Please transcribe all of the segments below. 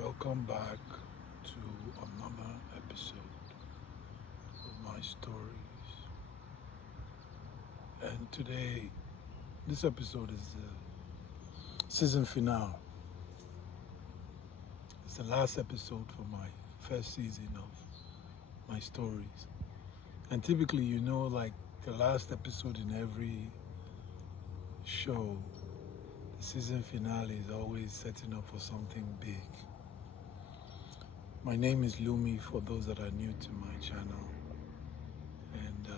Welcome back to another episode of my stories. And today, this episode is the season finale. It's the last episode for my first season of my stories. And typically, like the last episode in every show, the season finale is always setting up for something big. My name is Lumi for those that are new to my channel. And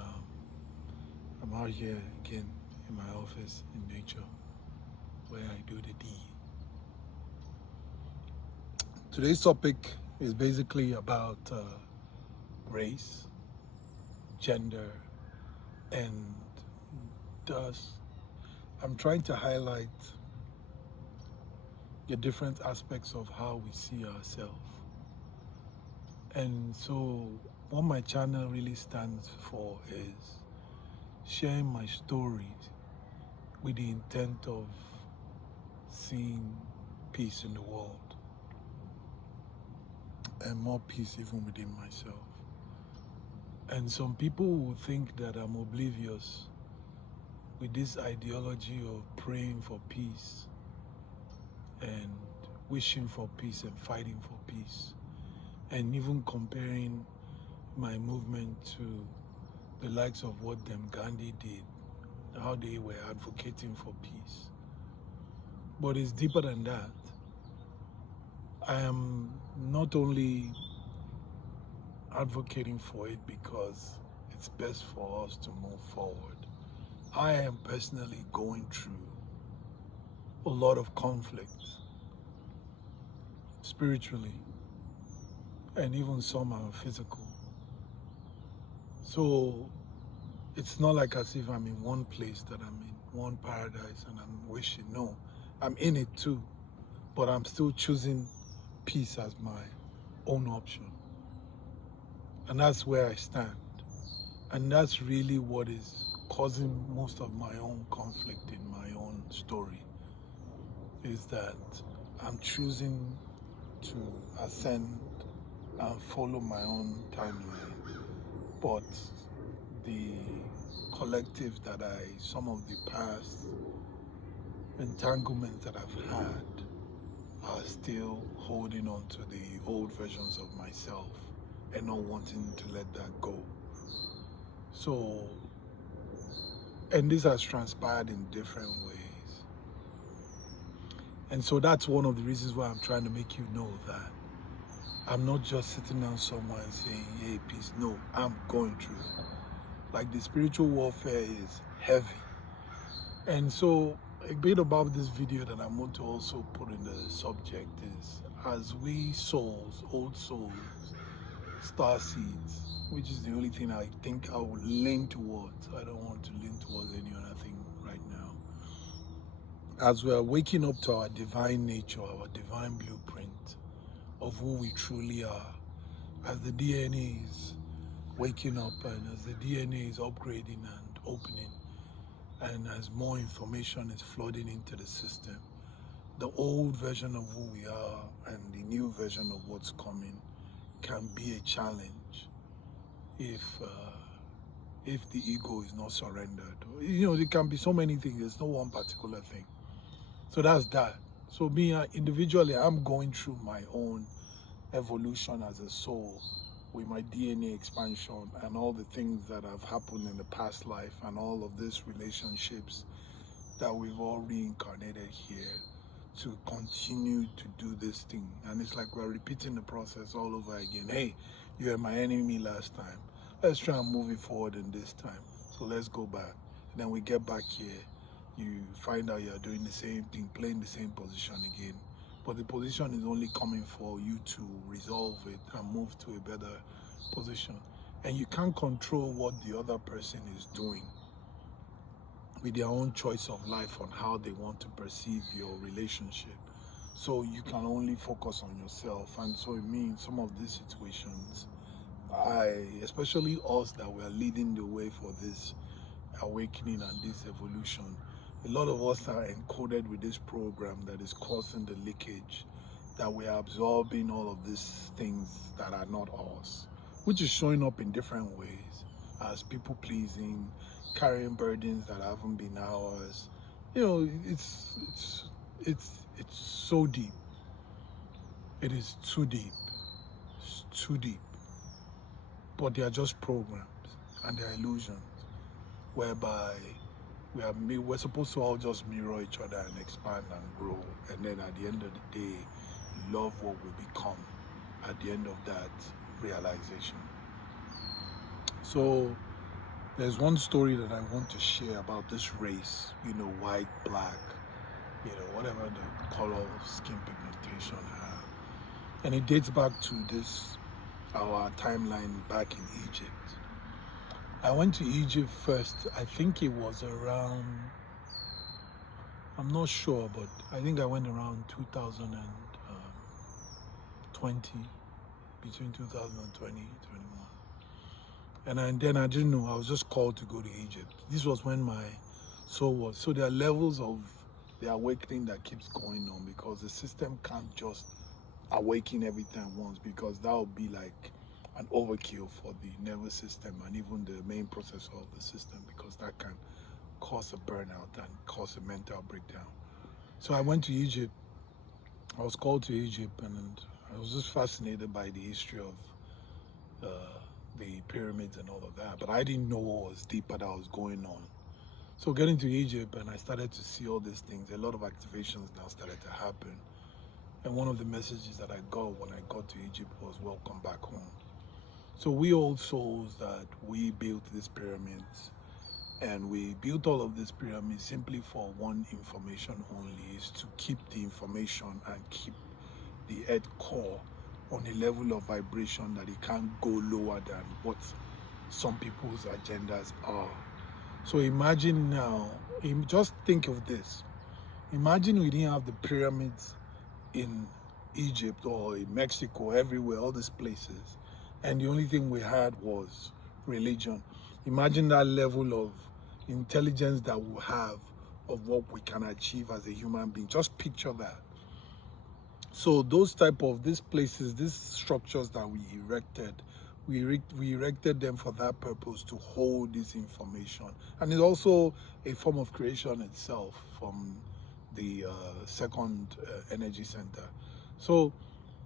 I'm out here again in my office in nature where I do the deed. Today's topic is basically about race, gender, and thus I'm trying to highlight the different aspects of how we see ourselves. And so what my channel really stands for is sharing my stories with the intent of seeing peace in the world and more peace even within myself. And some people will think that I'm oblivious with this ideology of praying for peace and wishing for peace and fighting for peace, and even comparing my movement to the likes of what Gandhi did, how they were advocating for peace. But it's deeper than that. I am not only advocating for it because it's best for us to move forward. I am personally going through a lot of conflict spiritually, and even some are physical. So it's not like as if I'm in one place, that I'm in one paradise and I'm wishing. No, I'm in it too, but I'm still choosing peace as my own option. And that's where I stand. And that's really what is causing most of my own conflict in my own story, is that I'm choosing to ascend and follow my own timeline. But the collective some of the past entanglements that I've had are still holding on to the old versions of myself and not wanting to let that go. So, and this has transpired in different ways. And so that's one of the reasons why I'm trying to make you know that I'm not just sitting down somewhere and saying, hey, peace. No, I'm going through it. Like, the spiritual warfare is heavy. And so a bit about this video that I want to also put in the subject is, as we souls, old souls, star seeds, which is the only thing I think I would lean towards. I don't want to lean towards any other thing right now. As we are waking up to our divine nature, our divine blueprint of who we truly are, as the DNA is waking up and as the DNA is upgrading and opening, and as more information is flooding into the system, the old version of who we are and the new version of what's coming can be a challenge if the ego is not surrendered. There can be so many things. There's no one particular thing. So that's that. So me individually, I'm going through my own evolution as a soul with my DNA expansion and all the things that have happened in the past life and all of these relationships that we've all reincarnated here to continue to do this thing. And it's like we're repeating the process all over again. Hey, you were my enemy last time. Let's try and move it forward in this time. So let's go back. And then we get back here. You find out you're doing the same thing, playing the same position again. But the position is only coming for you to resolve it and move to a better position. And you can't control what the other person is doing with their own choice of life on how they want to perceive your relationship. So you can only focus on yourself. And so it means some of these situations, especially us that were leading the way for this awakening and this evolution, a lot of us are encoded with this program that is causing the leakage that we are absorbing all of these things that are not us, which is showing up in different ways as people pleasing, carrying burdens that haven't been ours. You know, it's so deep. It is too deep. It's too deep. But they are just programs and they are illusions whereby we're supposed to all just mirror each other and expand and grow, and then at the end of the day love what we become at the end of that realization. So there's one story that I want to share about this race, you know, white, black, you know, whatever the color of skin pigmentation have. And it dates back to this, our timeline back in Egypt. I went to Egypt first, I think it was around, I'm not sure, but I think I went around 2020, between 2020 and 21. And then I didn't know, I was just called to go to Egypt. This was when my soul was. So there are levels of the awakening that keeps going on, because the system can't just awaken everything at once, because that would be like an overkill for the nervous system and even the main processor of the system, because that can cause a burnout and cause a mental breakdown. So I went to Egypt. I was called to Egypt, and I was just fascinated by the history of the pyramids and all of that, but I didn't know what was deeper that was going on. So getting to Egypt, and I started to see all these things, a lot of activations now started to happen. And one of the messages that I got when I got to Egypt was, welcome back home. So we old souls that we built these pyramids, and we built all of these pyramids simply for one information only, is to keep the information and keep the earth core on a level of vibration that it can't go lower than what some people's agendas are. So imagine now, just think of this. Imagine we didn't have the pyramids in Egypt or in Mexico, everywhere, all these places, and the only thing we had was religion. Imagine that level of intelligence that we'll have of what we can achieve as a human being. Just picture that. So those type of these places, these structures that we erected, we erected them for that purpose, to hold this information. And it's also a form of creation itself from the second energy center. So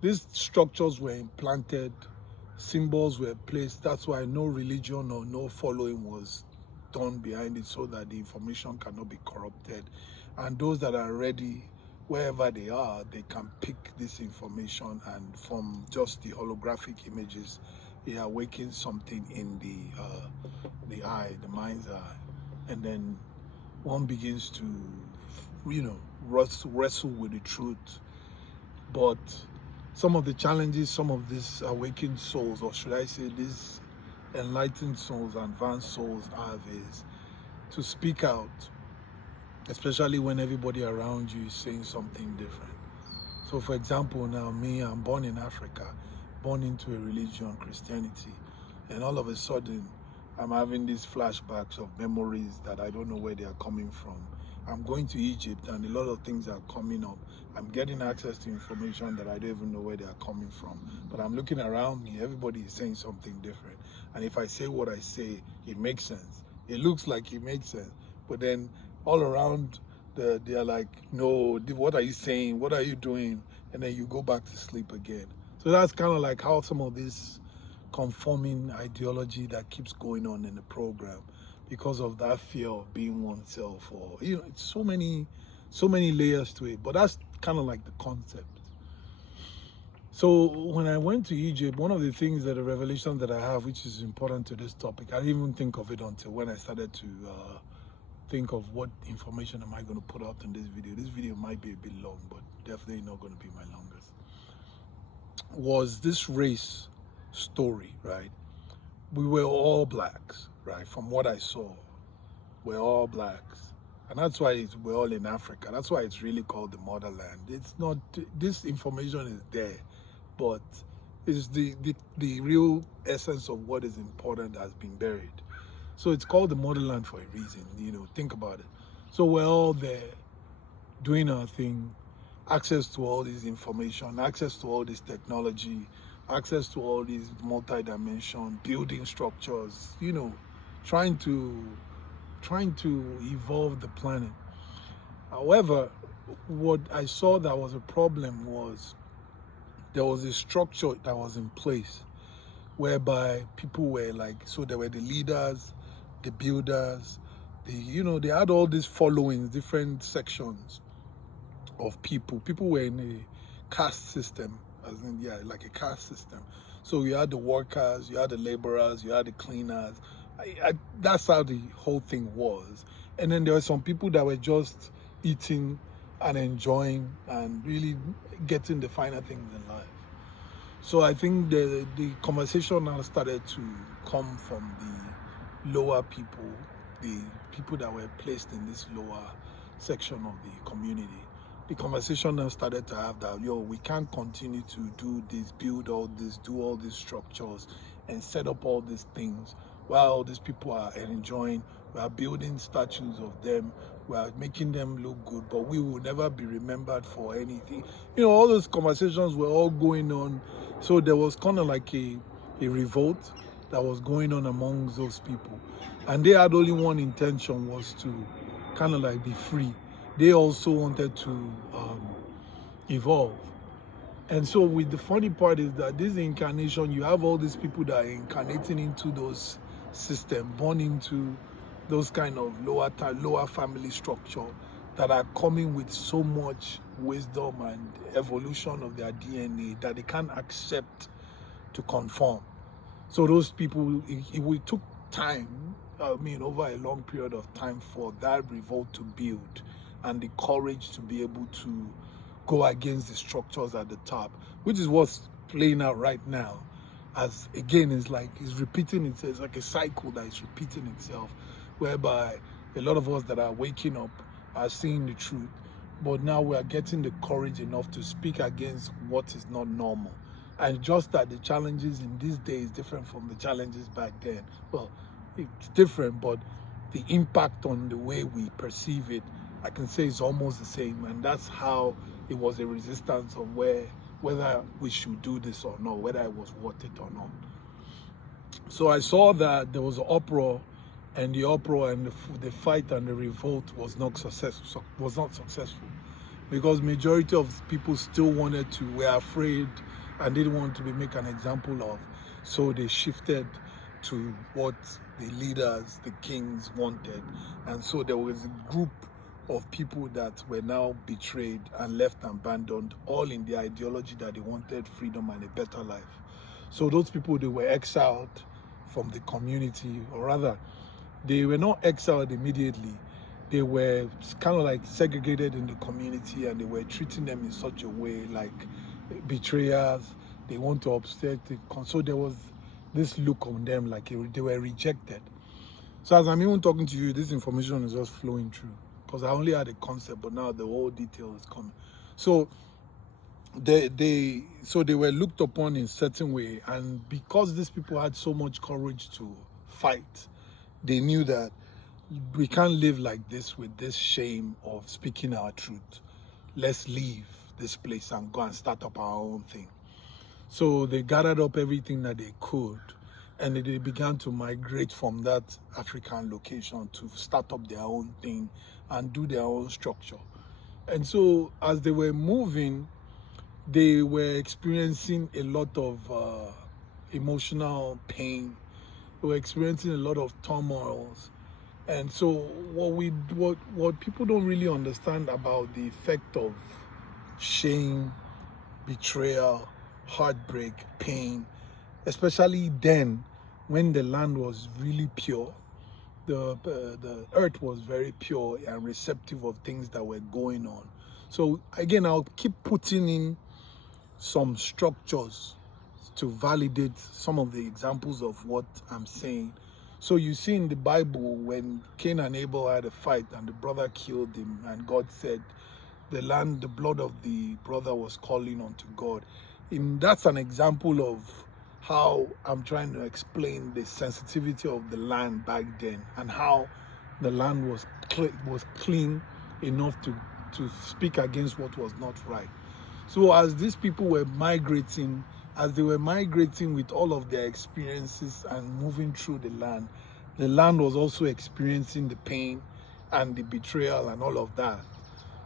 these structures were implanted, symbols were placed. That's why no religion or no following was done behind it, so that the information cannot be corrupted. And those that are ready, wherever they are, they can pick this information, and from just the holographic images, it awakens something in the eye, the mind's eye. And then one begins to, you know, wrestle with the truth. But some of the challenges some of these awakened souls, or should I say these enlightened souls, advanced souls, have is to speak out, especially when everybody around you is saying something different. So for example, now me, I'm born in Africa, born into a religion, Christianity, and all of a sudden I'm having these flashbacks of memories that I don't know where they are coming from. I'm going to Egypt and a lot of things are coming up. I'm getting access to information that I don't even know where they are coming from. But I'm looking around me, everybody is saying something different. And if I say what I say, it makes sense. It looks like it makes sense. But then all around, they are like, no, what are you saying? What are you doing? And then you go back to sleep again. So that's kind of like how some of this conforming ideology that keeps going on in the program, because of that fear of being oneself, or, you know, it's so many layers to it. But that's kind of like the concept. So when I went to Egypt, one of the things that a revelation that I have, which is important to this topic, I didn't even think of it until when I started to think of what information am I going to put out in this video. This video might be a bit long, but definitely not going to be my longest. Was this race story, right? We were all blacks, right? From what I saw, we're all blacks. And that's why we're all in Africa. That's why it's really called the motherland. It's not, this information is there, but it's the real essence of what is important has been buried. So it's called the motherland for a reason, you know, think about it. So we're all there doing our thing. access to all this information, access to all this technology, access to all these multi-dimension building structures, trying to evolve the planet. However, what I saw that was a problem was there was a structure that was in place whereby people were like, so there were the leaders, the builders, they had all these followings, different sections of people. People were in a caste system, as in, like a caste system. So you had the workers, you had the laborers, you had the cleaners. That's how the whole thing was. And then there were some people that were just eating and enjoying and really getting the finer things in life. So I think the conversation now started to come from the lower people, the people that were placed in this lower section of the community. The conversation now started to have that, we can't continue to do this, build all this, do all these structures and set up all these things while all these people are enjoying. We are building statues of them, we are making them look good, but we will never be remembered for anything. All those conversations were all going on. So there was kind of like a revolt that was going on among those people. And they had only one intention, was to kind of like be free. They also wanted to evolve. And so with the funny part is that this incarnation, you have all these people that are incarnating into those systems, born into those kind of lower family structure, that are coming with so much wisdom and evolution of their DNA that they can't accept to conform. So those people, it took time, over a long period of time, for that revolt to build and the courage to be able to go against the structures at the top, which is what's playing out right now. As again, it's repeating itself. It's like a cycle that is repeating itself, whereby a lot of us that are waking up are seeing the truth, but now we are getting the courage enough to speak against what is not normal. And just that the challenges in these days is different from the challenges back then. Well, it's different, but the impact on the way we perceive it, I can say, is almost the same. And that's how it was a resistance of whether we should do this or not, whether it was worth it or not. So I saw that there was an uproar, and the uproar and the fight and the revolt was not successful. Because majority of people still were afraid and didn't want to be made an example of. So they shifted to what the leaders, the kings, wanted. And so there was a group of people that were now betrayed and left abandoned, all in the ideology that they wanted freedom and a better life. So those people, they were exiled from the community, or rather, they were not exiled immediately. They were kind of like segregated in the community, and they were treating them in such a way like betrayers. They want to upset. So there was this look on them like they were rejected. So as I'm even talking to you, this information is just flowing through, because I only had a concept, but now the whole detail is coming. So they were looked upon in a certain way, and because these people had so much courage to fight, they knew that we can't live like this with this shame of speaking our truth. Let's leave this place and go and start up our own thing. So they gathered up everything that they could, and they began to migrate from that African location to start up their own thing and do their own structure. And so as they were moving, they were experiencing a lot of emotional pain. They were experiencing a lot of turmoils. And so what people don't really understand about the effect of shame, betrayal, heartbreak, pain, especially then when the land was really pure, the earth was very pure and receptive of things that were going on. So again, I'll keep putting in some structures to validate some of the examples of what I'm saying. So you see in the Bible, when Cain and Abel had a fight and the brother killed him, and God said the blood of the brother was calling unto God. That's an example of how I'm trying to explain the sensitivity of the land back then, and how the land was clean enough to to speak against what was not right. So as these people were migrating, as they were migrating with all of their experiences and moving through the land was also experiencing the pain and the betrayal and all of that.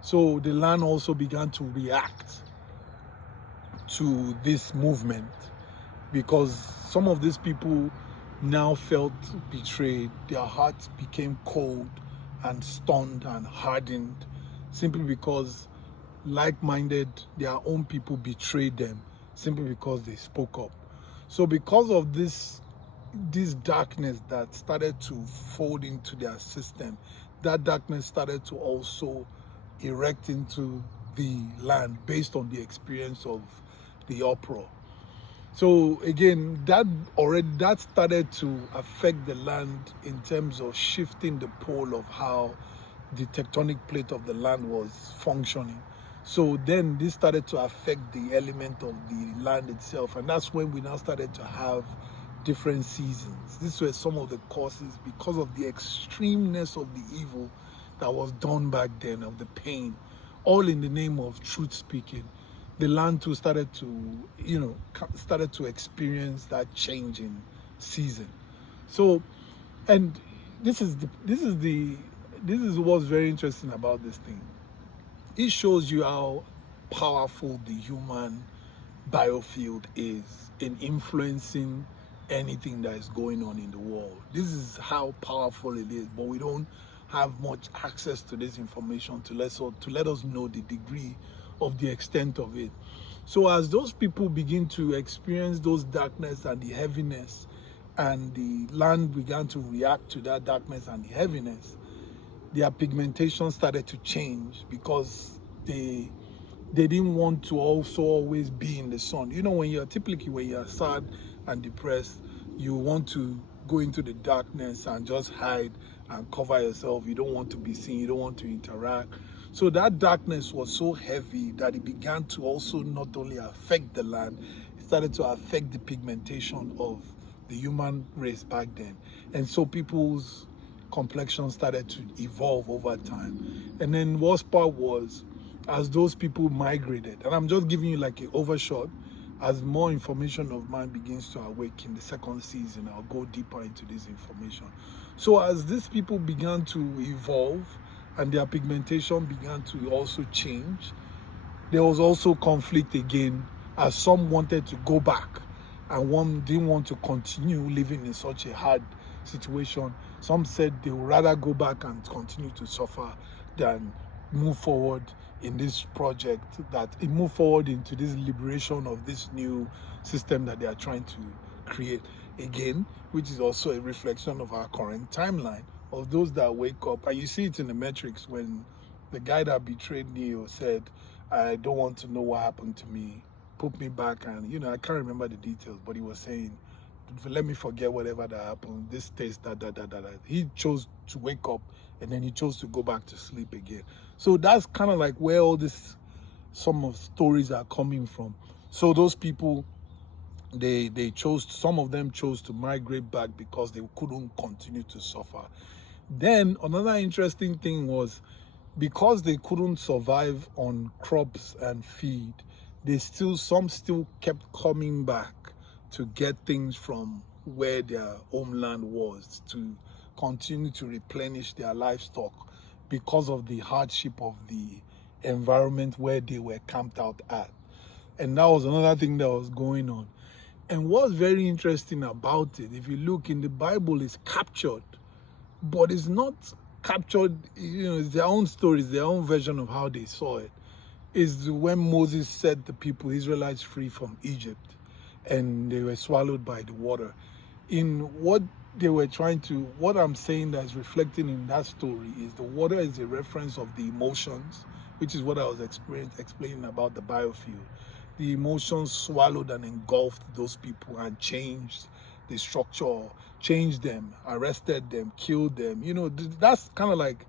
So the land also began to react to this movement, because some of these people now felt betrayed. Their hearts became cold and stunned and hardened, simply because like-minded, their own people betrayed them simply because they spoke up. So because of this darkness that started to fold into their system, that darkness started to also erect into the land based on the experience of the uproar. So again, that started to affect the land in terms of shifting the pole of how the tectonic plate of the land was functioning. So then this started to affect the element of the land itself, and that's when we now started to have different seasons. These were some of the causes, because of the extremeness of the evil that was done back then, of the pain, all in the name of truth speaking. The land too started to experience that change in season. So, and this is what's very interesting about this thing. It shows you how powerful the human biofield is in influencing anything that is going on in the world. This is how powerful it is, but we don't have much access to this information to let us know the degree of the extent of it. So as those people begin to experience those darkness and the heaviness, and the land began to react to that darkness and the heaviness, their pigmentation started to change, because they didn't want to also always be in the sun. You know, when you're sad and depressed, you want to go into the darkness and just hide and cover yourself. You don't want to be seen, you don't want to interact. So that darkness was so heavy that it began to also not only affect the land, it started to affect the pigmentation of the human race back then. And so people's complexion started to evolve over time. And then worst part was, as those people migrated, and I'm just giving you like an overshot, as more information of mine begins to awake in the second season, I'll go deeper into this information. So as these people began to evolve and their pigmentation began to also change, there was also conflict again, as some wanted to go back and one didn't want to continue living in such a hard situation. Some said they would rather go back and continue to suffer than move forward in this project, that it move forward into this liberation of this new system that they are trying to create again, which is also a reflection of our current timeline of those that wake up. And you see it in the Matrix when the guy that betrayed Neo said, I don't want to know what happened to me, put me back. And I can't remember the details, but he was saying, let me forget whatever that happened, this taste, that. He chose to wake up, and then he chose to go back to sleep again. So that's kind of like where all this, some of stories are coming from. So those people, some of them chose to migrate back because they couldn't continue to suffer. Then another interesting thing was, because they couldn't survive on crops and feed, some still kept coming back to get things from where their homeland was, to continue to replenish their livestock, because of the hardship of the environment where they were camped out at. And that was another thing that was going on. And what's very interesting about it, if you look in the Bible, it's captured, but it's not captured, it's their own stories, their own version of how they saw it. Is when Moses set the people, Israelites, free from Egypt, and they were swallowed by the water. In what they were what I'm saying that's reflecting in that story is, the water is a reference of the emotions, which is what I was explaining about the biofield. The emotions swallowed and engulfed those people and changed the structure, changed them, arrested them, killed them. That's kind of like,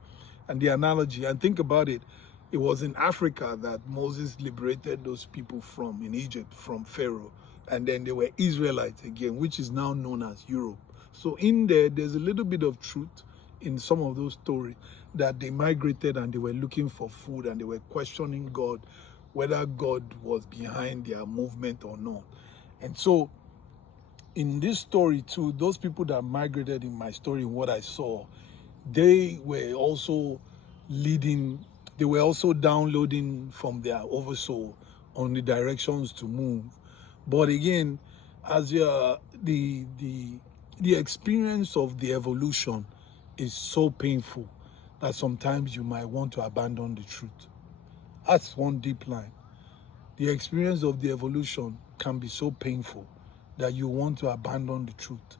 and the analogy, and think about it, it was in Africa that Moses liberated those people in Egypt, from Pharaoh. And then they were Israelites again, which is now known as Europe. So in there's a little bit of truth in some of those stories that they migrated and they were looking for food and they were questioning God, whether God was behind their movement or not. And so in this story too, those people that migrated in my story, in what I saw, they were also leading, they were also downloading from their oversoul on the directions to move. But again, as the experience of the evolution is so painful that sometimes you might want to abandon the truth. That's one deep line. The experience of the evolution can be so painful that you want to abandon the truth.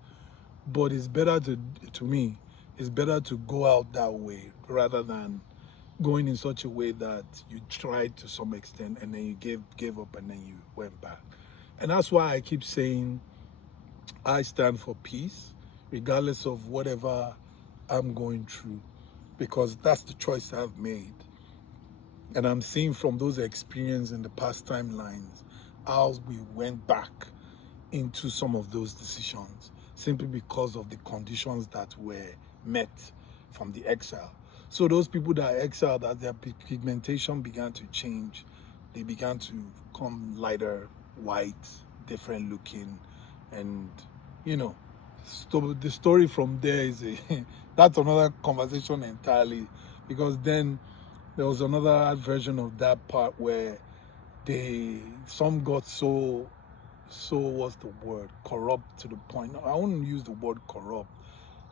But it's better to me, it's better to go out that way rather than going in such a way that you tried to some extent and then you gave up and then you went back. And that's why I keep saying I stand for peace, regardless of whatever I'm going through, because that's the choice I've made. And I'm seeing from those experiences in the past timelines how we went back into some of those decisions simply because of the conditions that were met from the exile. So those people that exiled, as their pigmentation began to change, they began to come lighter, white, different looking, and you know, so the story from there is that's another conversation entirely, because then there was another version of that part where some got so what's the word, corrupt, to the point, I wouldn't use the word corrupt.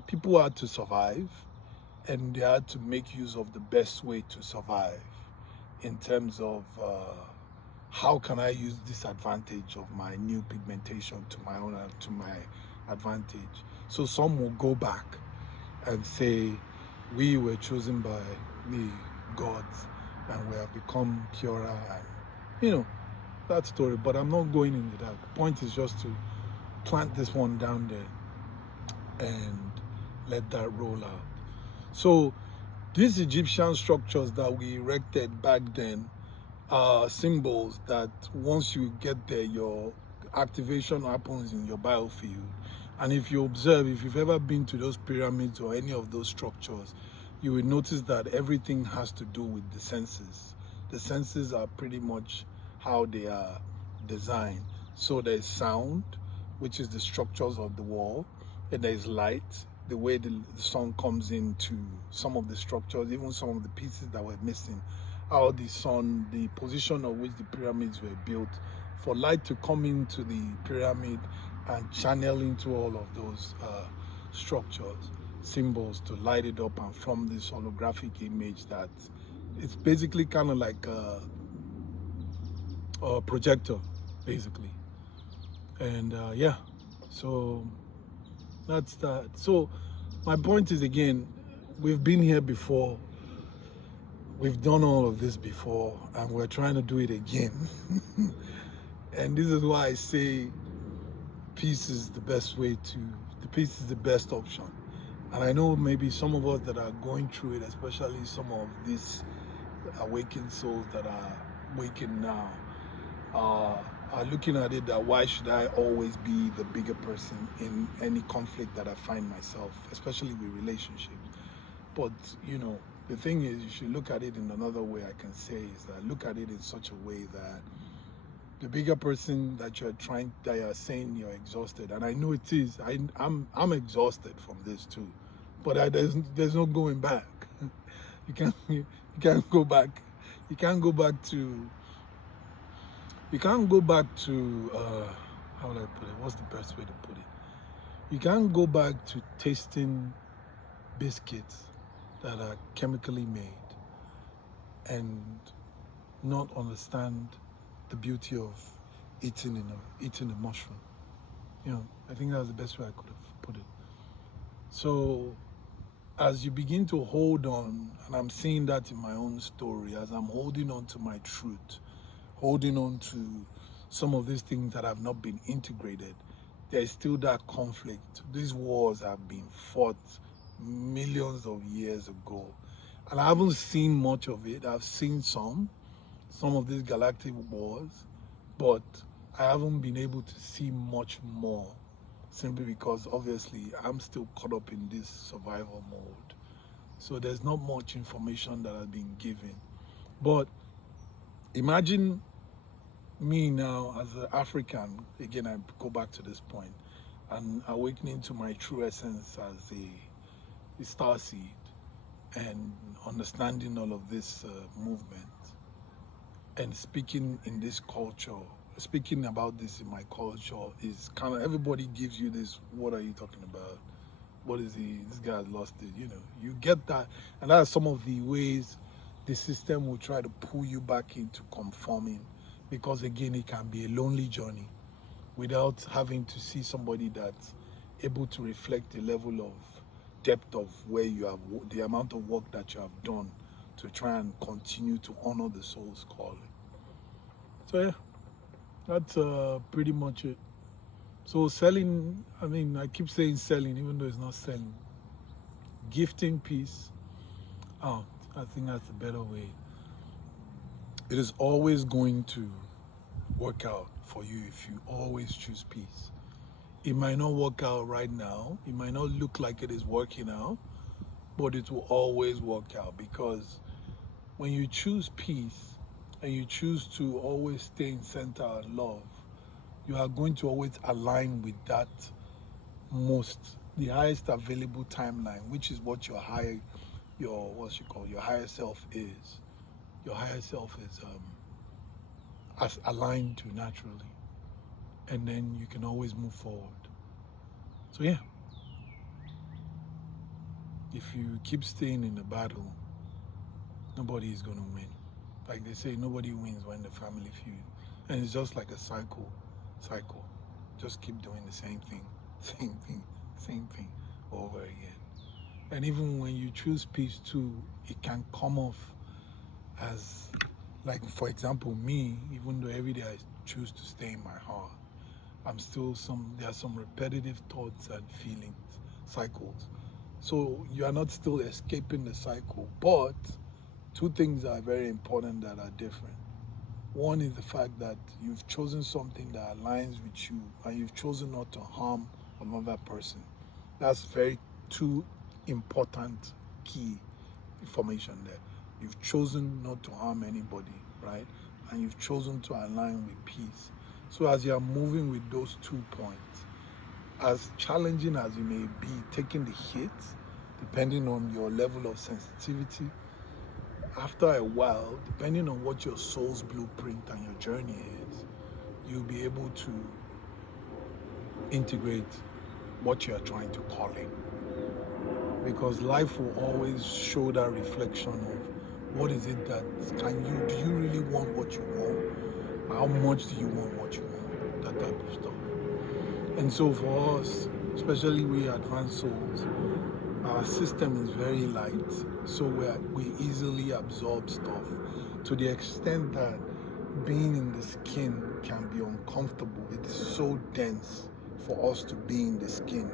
People had to survive and they had to make use of the best way to survive in terms of how can I use this advantage of my new pigmentation to my advantage. So some will go back and say we were chosen by the gods and we have become purer, and you know that story. But I'm not going into that. The point is just to plant this one down there and let that roll out. So these Egyptian structures that we erected back then are symbols that once you get there, your activation happens in your biofield. And if you observe, if you've ever been to those pyramids or any of those structures, you will notice that everything has to do with the senses. The senses are pretty much how they are designed. So there's sound, which is the structures of the wall, and there's light, the way the sun comes into some of the structures, even some of the pieces that were missing, how the sun, the position of which the pyramids were built, for light to come into the pyramid and channel into all of those structures, symbols to light it up and form this holographic image that it's basically kind of like a projector, basically. And yeah, so that's that. So my point is, again, we've been here before. We've done all of this before, and we're trying to do it again. And this is why I say peace is the best peace is the best option. And I know maybe some of us that are going through it, especially some of these awakened souls that are waking now, are looking at it that why should I always be the bigger person in any conflict that I find myself, especially with relationships. But you know, the thing is, you should look at it in another way. I can say is that look at it in such a way that the bigger person that you're saying you're exhausted, and I know it is. I'm exhausted from this too, but there's no going back. You can't go back. You can't go back to. You can't go back to. How would I put it? What's the best way to put it? You can't go back to tasting biscuits that are chemically made and not understand the beauty of eating a mushroom. You know, I think that's the best way I could have put it. So as you begin to hold on, and I'm seeing that in my own story, as I'm holding on to my truth, holding on to some of these things that have not been integrated, there's still that conflict. These wars have been fought millions of years ago, and I haven't seen much of it. I've seen some of these galactic wars, but I haven't been able to see much more, simply because obviously I'm still caught up in this survival mode. So there's not much information that has been given. But imagine me now as an African, again, I go back to this point, and awakening to my true essence as a star seed and understanding all of this movement and speaking in this culture, speaking about this in my culture is kind of, everybody gives you this, what are you talking about? What is he? This guy has lost it. You know, you get that, and that's some of the ways the system will try to pull you back into conforming, because again, it can be a lonely journey without having to see somebody that's able to reflect the level of depth of where you have, the amount of work that you have done to try and continue to honor the soul's calling. So yeah, that's pretty much it. So selling, I mean, I keep saying selling, even though it's not selling. Gifting peace. Oh, I think that's a better way. It is always going to work out for you if you always choose peace. It might not work out right now. It might not look like it is working out, but it will always work out, because when you choose peace and you choose to always stay in center and love, you are going to always align with that the highest available timeline, which is what your higher self is. Your higher self is as aligned to naturally, and then you can always move forward. So yeah, if you keep staying in the battle, nobody is going to win. Like they say, nobody wins when the family feud, and it's just like a cycle. Just keep doing the same thing over again. And even when you choose peace too, it can come off as, like, for example, me, even though every day I choose to stay in my heart, there are some repetitive thoughts and feelings, cycles. So you are not still escaping the cycle, but two things are very important that are different. One is the fact that you've chosen something that aligns with you, and you've chosen not to harm another person. That's very two important key information there. You've chosen not to harm anybody, right? And you've chosen to align with peace. So as you are moving with those 2 points, as challenging as you may be taking the hits, depending on your level of sensitivity, after a while, depending on what your soul's blueprint and your journey is, you'll be able to integrate what you are trying to call in. Because life will always show that reflection of what is it that do you really want what you want? How much do you want what you want? That type of stuff. And so for us, especially we advanced souls, our system is very light, so we easily absorb stuff to the extent that being in the skin can be uncomfortable. It is so dense for us to be in the skin.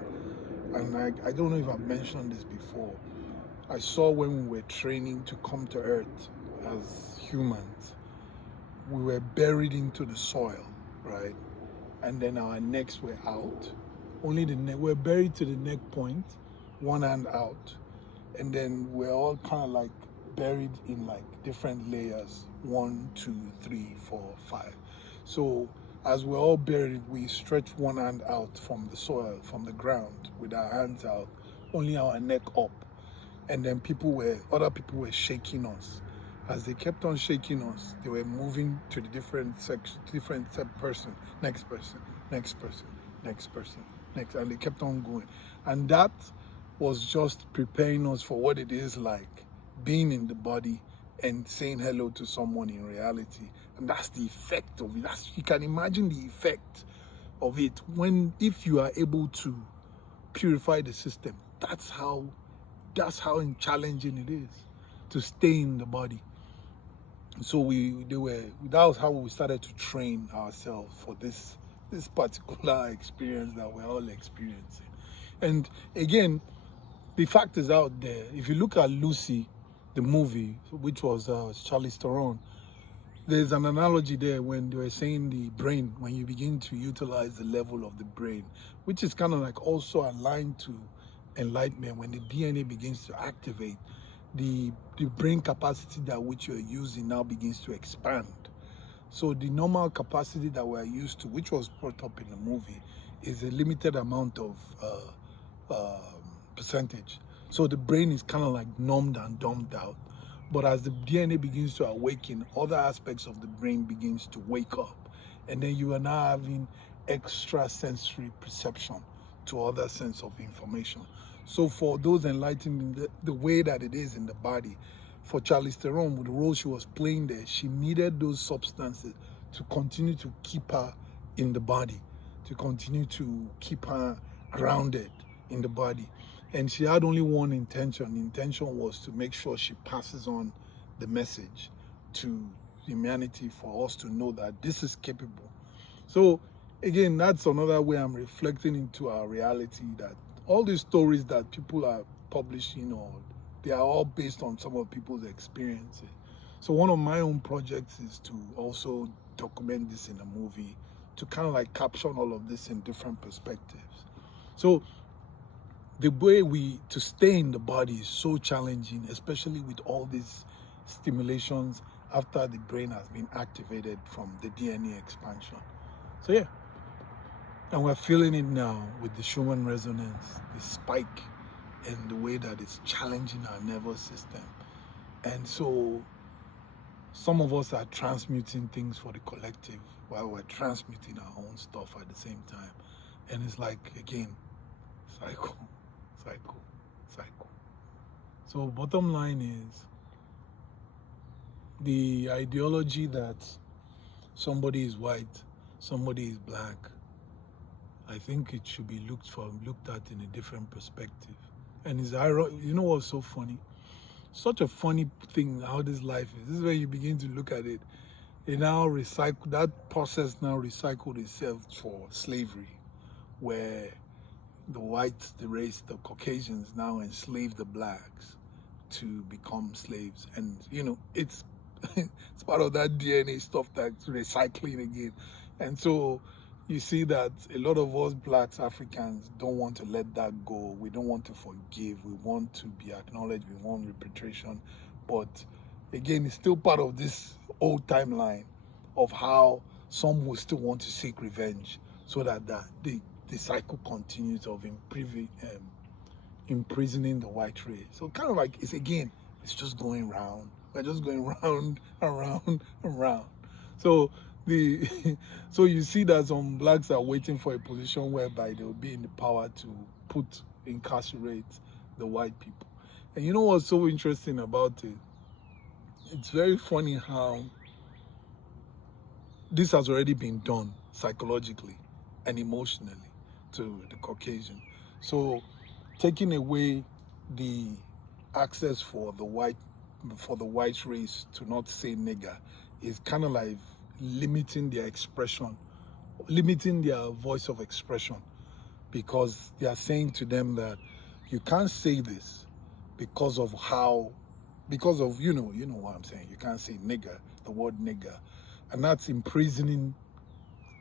And I don't know if I've mentioned this before. I saw when we were training to come to Earth as humans, we were buried into the soil, right? And then our necks were out. Only the neck, we're buried to the neck point, one hand out, and then we're all kind of like buried in like different layers, 1, 2, 3, 4, 5. So as we're all buried, we stretch one hand out from the soil, from the ground, with our hands out, only our neck up. And then other people were shaking us. As they kept on shaking us, they were moving to the different person, next person, next person, next person, next, and they kept on going. And that was just preparing us for what it is like being in the body and saying hello to someone in reality. And that's the effect of it. You can imagine the effect of it if you are able to purify the system. That's how challenging it is to stay in the body. So that was how we started to train ourselves for this particular experience that we're all experiencing. And again, the fact is out there. If you look at Lucy, the movie, which was Charlize Theron, there's an analogy there when they were saying the brain, when you begin to utilize the level of the brain, which is kind of like also aligned to enlightenment, when the DNA begins to activate, the brain capacity that which you're using now begins to expand. So the normal capacity that we're used to, which was brought up in the movie, is a limited amount of percentage. So the brain is kind of like numbed and dumbed out. But as the DNA begins to awaken, other aspects of the brain begins to wake up. And then you are now having extra sensory perception to other sense of information. So for those enlightened, the way that it is in the body, for Charlize Theron, with the role she was playing there, she needed those substances to continue to keep her in the body, to continue to keep her grounded in the body. And she had only one intention. The intention was to make sure she passes on the message to humanity for us to know that this is capable. So again, that's another way I'm reflecting into our reality, that all these stories that people are publishing, or they are all based on some of people's experiences. So one of my own projects is to also document this in a movie, to kind of like capture all of this in different perspectives. So the way to stay in the body is so challenging, especially with all these stimulations after the brain has been activated from the DNA expansion. So yeah, and we're feeling it now with the Schumann resonance, the spike, and the way that it's challenging our nervous system. And so some of us are transmuting things for the collective while we're transmuting our own stuff at the same time. And it's like, again, cycle. So bottom line is, the ideology that somebody is white, somebody is black, I think it should be looked at in a different perspective. And it's ironic. You know what's so funny? Such a funny thing how this life is. This is where you begin to look at it. It now recycle, that process now recycled itself for slavery, where the whites, the race, the Caucasians now enslave the blacks to become slaves. And you know, it's it's part of that DNA stuff that's recycling again. And so you see that a lot of us blacks, Africans, don't want to let that go. We don't want to forgive. We want to be acknowledged. We want repatriation. But again, it's still part of this old timeline of how some will still want to seek revenge, so that the cycle continues of imprisoning the white race. So kind of like, it's just going round. We're just going round and round and round. So so you see that some blacks are waiting for a position whereby they will be in the power to incarcerate the white people. And you know what's so interesting about it? It's very funny how this has already been done psychologically and emotionally to the Caucasian. So taking away the access for the white race to not say nigger is kind of like limiting their expression, limiting their voice of expression, because they are saying to them that you can't say this because of you know what I'm saying. You can't say nigger, the word nigger, and that's imprisoning,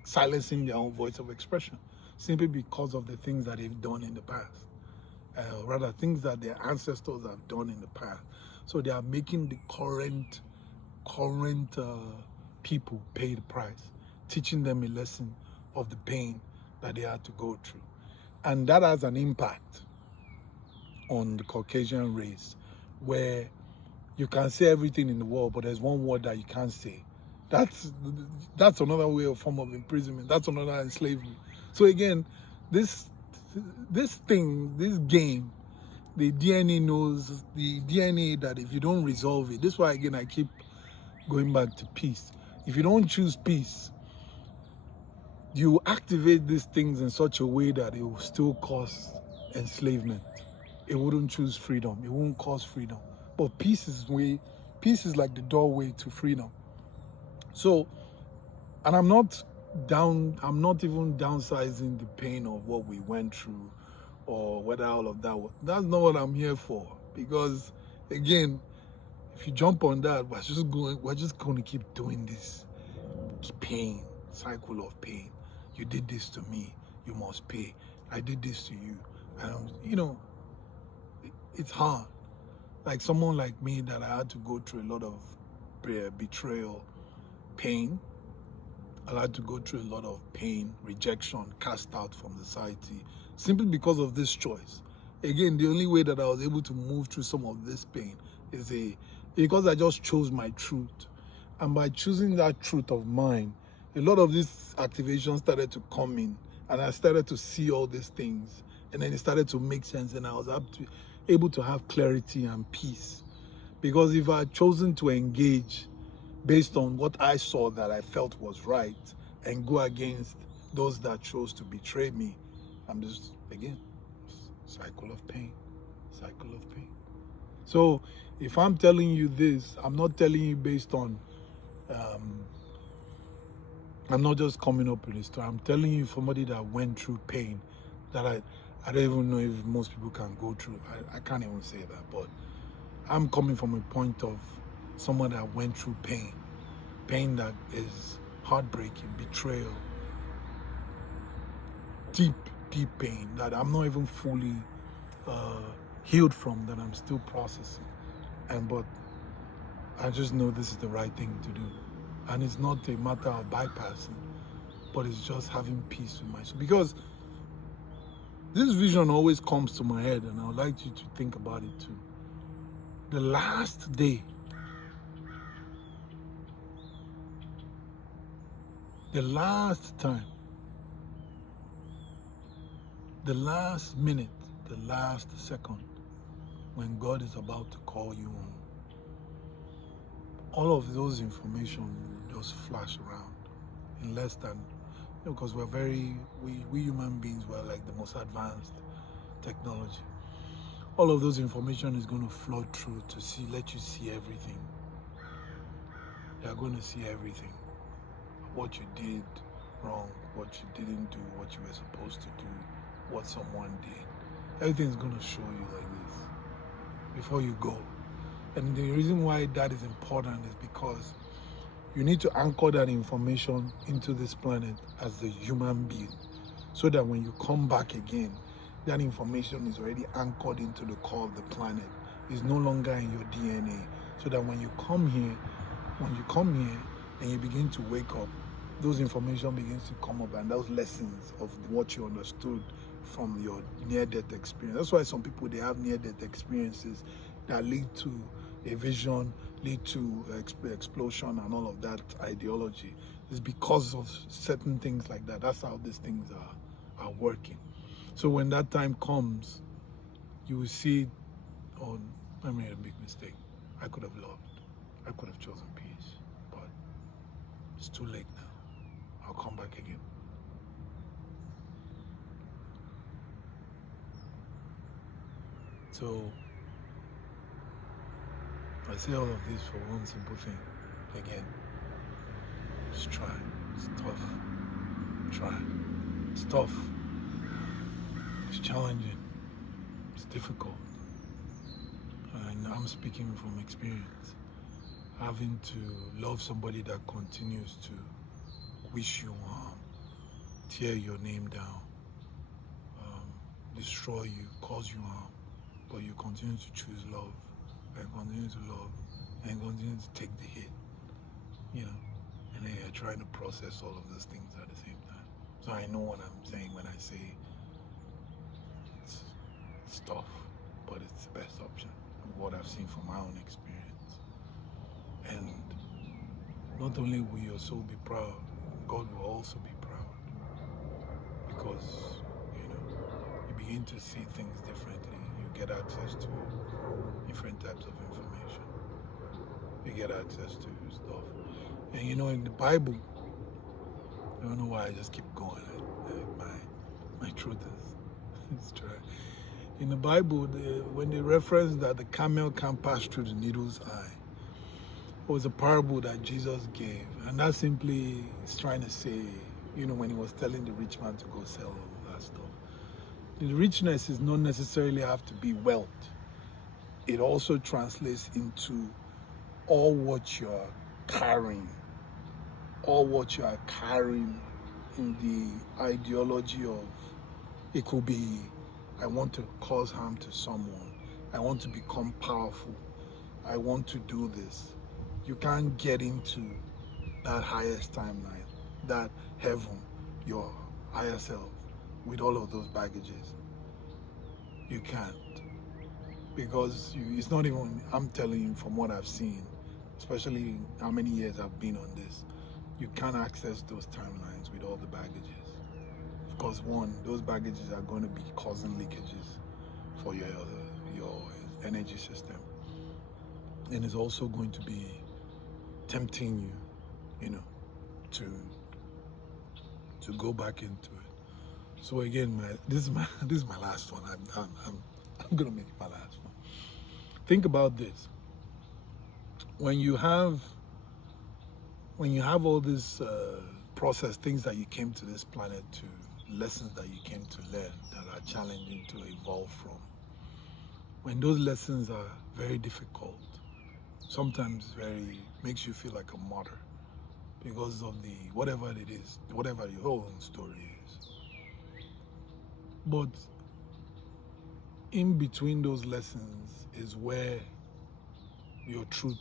silencing their own voice of expression, simply because of the things that they've done in the past, rather things that their ancestors have done in the past. So they are making the current people pay the price, teaching them a lesson of the pain that they had to go through. And that has an impact on the Caucasian race, where you can say everything in the world, but there's one word that you can't say. That's another form of imprisonment. That's another enslavement. So again, this game, the DNA knows, the DNA, that if you don't resolve it, this is why again I keep going back to peace. If you don't choose peace, you activate these things in such a way that it will still cause enslavement. It wouldn't choose freedom. It won't cause freedom. But peace is like the doorway to freedom. So, and I'm not even downsizing the pain of what we went through, or whether all of that. That's not what I'm here for. Because again, if you jump on that, we're just going to keep doing this pain, cycle of pain. You did this to me, you must pay. I did this to you. You know, it's hard. Like someone like me that I had to go through a lot of betrayal, pain. I had to go through a lot of pain, rejection, cast out from the society, simply because of this choice. Again, the only way that I was able to move through some of this pain is because I just chose my truth. And by choosing that truth of mine, a lot of these activations started to come in, and I started to see all these things, and then it started to make sense, and I was able to have clarity and peace. Because if I had chosen to engage based on what I saw that I felt was right and go against those that chose to betray me, I'm just, again, cycle of pain. So if I'm telling you this, I'm not telling you based on, I'm not just coming up with a story. I'm telling you somebody that went through pain that I don't even know if most people can go through. I can't even say that, but I'm coming from a point of someone that went through pain that is heartbreaking, betrayal, deep pain that I'm not even fully healed from, that I'm still processing. But I just know this is the right thing to do. And it's not a matter of bypassing, but it's just having peace with myself. Because this vision always comes to my head, and I would like you to think about it too. The last day, the last time, the last minute, the last second, when God is about to call you home, all of those information will just flash around in less than, because we human beings, we're like the most advanced technology. All of those information is going to flood through to let you see everything. You're going to see everything. What you did wrong, what you didn't do, what you were supposed to do, what someone did. Everything's going to show you like this before you go. And the reason why that is important is because you need to anchor that information into this planet as a human being, so that when you come back again, that information is already anchored into the core of the planet. It's no longer in your DNA. So that when you come here and you begin to wake up, those information begins to come up, and those lessons of what you understood from your near-death experience. That's why some people, they have near-death experiences that lead to a vision, lead to explosion and all of that ideology. It's because of certain things like that. That's how these things are working. So when that time comes, you will see, oh, I made a big mistake. I could have loved. I could have chosen peace. But it's too late now. I'll come back again. So I say all of this for one simple thing. Again, just try. It's tough. Try. It's tough. It's challenging. It's difficult. And I'm speaking from experience. Having to love somebody that continues to wish you harm, tear your name down, destroy you, cause you harm, but you continue to choose love, and continue to love, and continue to take the hit, and then you're trying to process all of those things at the same time. So I know what I'm saying when I say it's tough, but it's the best option, what I've seen from my own experience. And not only will your soul be proud, God will also be proud, because you begin to see things differently. You get access to different types of information. You get access to stuff. And in the Bible, I don't know why I just keep going. My truth is dry. In the Bible, when they reference that the camel can't pass through the needle's eye, it was a parable that Jesus gave. And that simply is trying to say, when he was telling the rich man to go sell all that stuff. The richness is not necessarily have to be wealth. It also translates into all what you're carrying. All what you are carrying in the ideology of, it could be, I want to cause harm to someone. I want to become powerful. I want to do this. You can't get into that highest timeline, that heaven, your higher self, with all of those baggages. You can't. Because it's not even, I'm telling you from what I've seen, especially how many years I've been on this, you can't access those timelines with all the baggages. Because one, those baggages are going to be causing leakages for your energy system. And it's also going to be tempting you, to go back into it. So again, this is my last one. I'm gonna make it my last one. Think about this. When you have all this process, things that you came to this planet to, lessons that you came to learn that are challenging to evolve from. When those lessons are very difficult, sometimes makes you feel like a martyr because of whatever it is, whatever your own story is. But in between those lessons is where your truth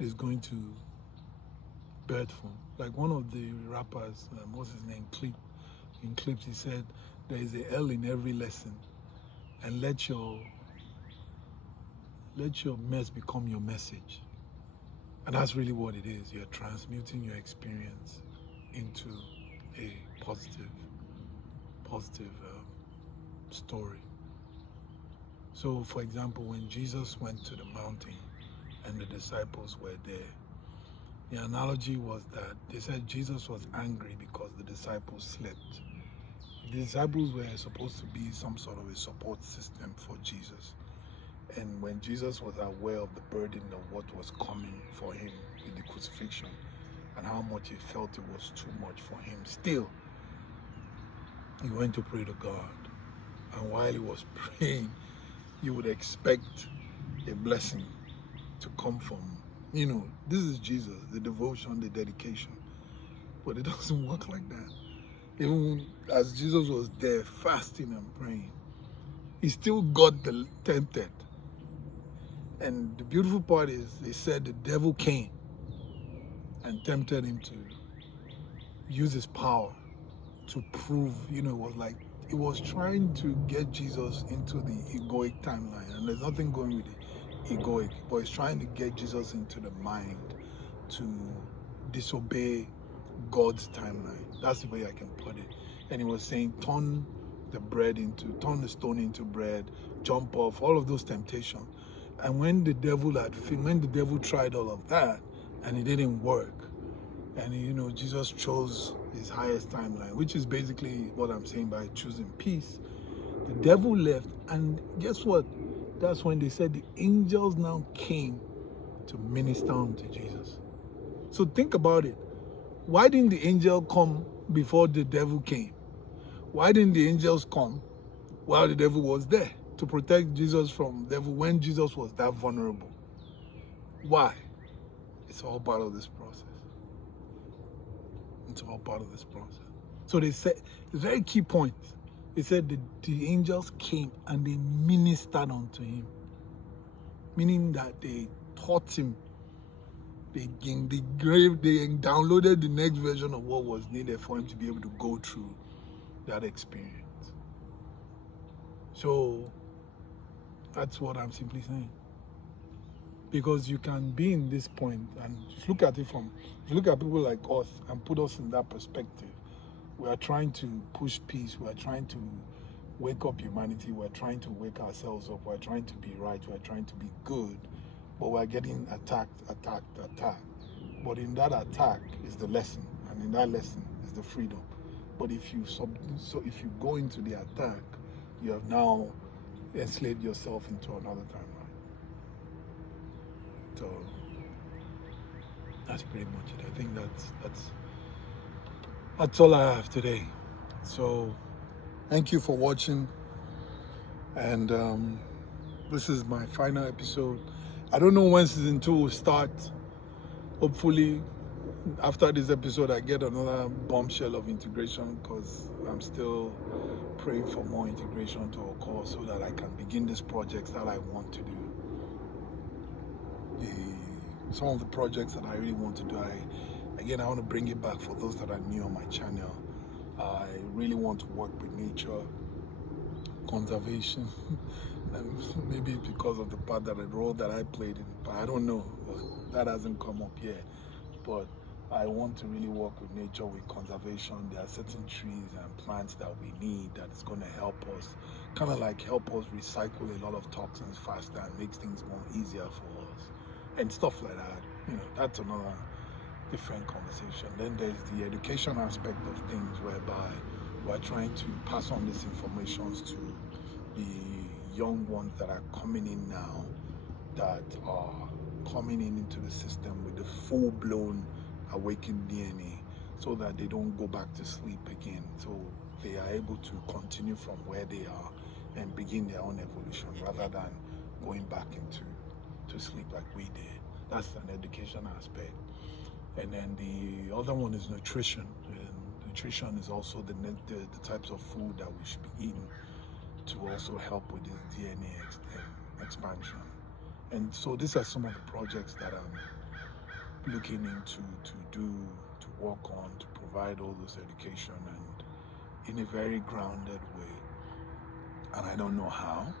is going to birth from. Like one of the rappers, what's his name, in Clips, he said, there is a L in every lesson, and let your mess become your message. And that's really what it is. You're transmuting your experience into a positive story. So, for example, when Jesus went to the mountain and the disciples were there, the analogy was that they said Jesus was angry because the disciples slept. The disciples were supposed to be some sort of a support system for Jesus. And when Jesus was aware of the burden of what was coming for him with the crucifixion and how much he felt it was too much for him, still, he went to pray to God. And while he was praying, you would expect a blessing to come from, this is Jesus, the devotion, the dedication. But it doesn't work like that. Even as Jesus was there fasting and praying, he still got tempted. And the beautiful part is, they said the devil came and tempted him to use his power to prove, it was like, it was trying to get Jesus into the egoic timeline. And there's nothing going with the egoic, but it's trying to get Jesus into the mind to disobey God's timeline. That's the way I can put it. And he was saying, turn the stone into bread, jump off, all of those temptations. And when the devil tried all of that and it didn't work, and Jesus chose his highest timeline, which is basically what I'm saying by choosing peace, the devil left, and guess what? That's when they said the angels now came to minister unto Jesus. So think about it. Why didn't the angel come before the devil came? Why didn't the angels come while the devil was there to protect Jesus from the devil when Jesus was that vulnerable? Why? It's all part of this process. It's all part of this process. So they said, the very key point, they said the angels came and they ministered unto him. Meaning that they taught him, they downloaded the next version of what was needed for him to be able to go through that experience. So that's what I'm simply saying. Because you can be in this point and just look at people like us and put us in that perspective. We are trying to push peace. We are trying to wake up humanity. We are trying to wake ourselves up. We are trying to be right. We are trying to be good. But we are getting attacked. But in that attack is the lesson. And in that lesson is the freedom. But if you go into the attack, you have now enslaved yourself into another timeline. So that's pretty much it. I think that's all I have today. So thank you for watching, and this is my final episode. I don't know when season 2 will start. Hopefully after this episode, I get another bombshell of integration, because I'm still praying for more integration to occur so that I can begin these projects that I want to do. Some of the projects that I really want to do, I want to bring it back for those that are new on my channel. I really want to work with nature, conservation. And maybe because of the part that the role that I played in, but I don't know. That hasn't come up yet. But I want to really work with nature, with conservation. There are certain trees and plants that we need that is going to help us, kind of like help us recycle a lot of toxins faster and makes things more easier for us and stuff like that. That's another different conversation. Then there's the education aspect of things, whereby we're trying to pass on these informations to the young ones that are coming in now, that are coming into the system with the full-blown awakened DNA, so that they don't go back to sleep again, so they are able to continue from where they are and begin their own evolution, rather than going back into sleep like we did. That's an education aspect. And then the other one is nutrition. And nutrition is also the types of food that we should be eating to also help with this DNA expansion. And so these are some of the projects that I'm looking into to work on, to provide all this education, and in a very grounded way. And I don't know how,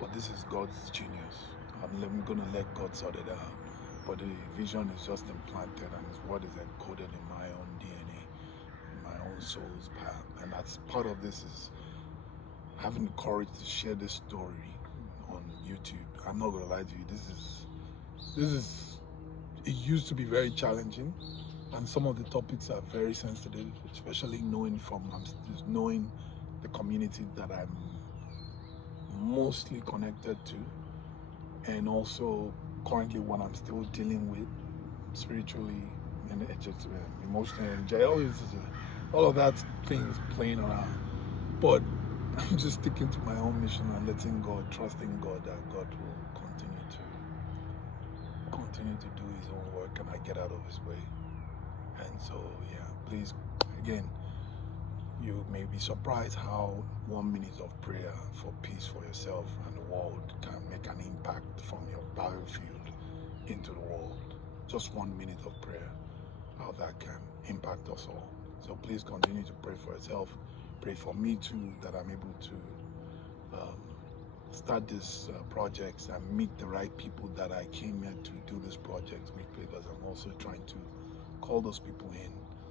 but this is God's genius. I'm going to let God sort it out. But the vision is just implanted, and His word is encoded in my own DNA, in my own soul's path. And that's part of this, is having the courage to share this story on YouTube. I'm not going to lie to you. This is. It used to be very challenging, and some of the topics are very sensitive, especially knowing the community that I'm mostly connected to, and also currently what I'm still dealing with spiritually and emotionally, and all of that things playing around. But I'm just sticking to my own mission and letting God, trusting God that God will continue to do His own work, and I get out of His way. And so, yeah, please, again, you may be surprised how 1 minute of prayer for peace for yourself and the world can make an impact from your biofield into the world. Just 1 minute of prayer, how that can impact us all. So please continue to pray for yourself. Pray for me too, that I'm able to start these projects and meet the right people that I came here to do this project with, because I'm also trying to call those people in,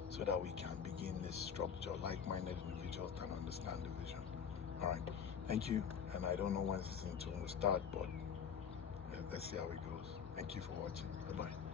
so that we can begin this structure, like-minded individuals can understand the vision. All right, thank you. And I don't know when this is going to start, but let's see how it goes. Thank you for watching. Bye-bye.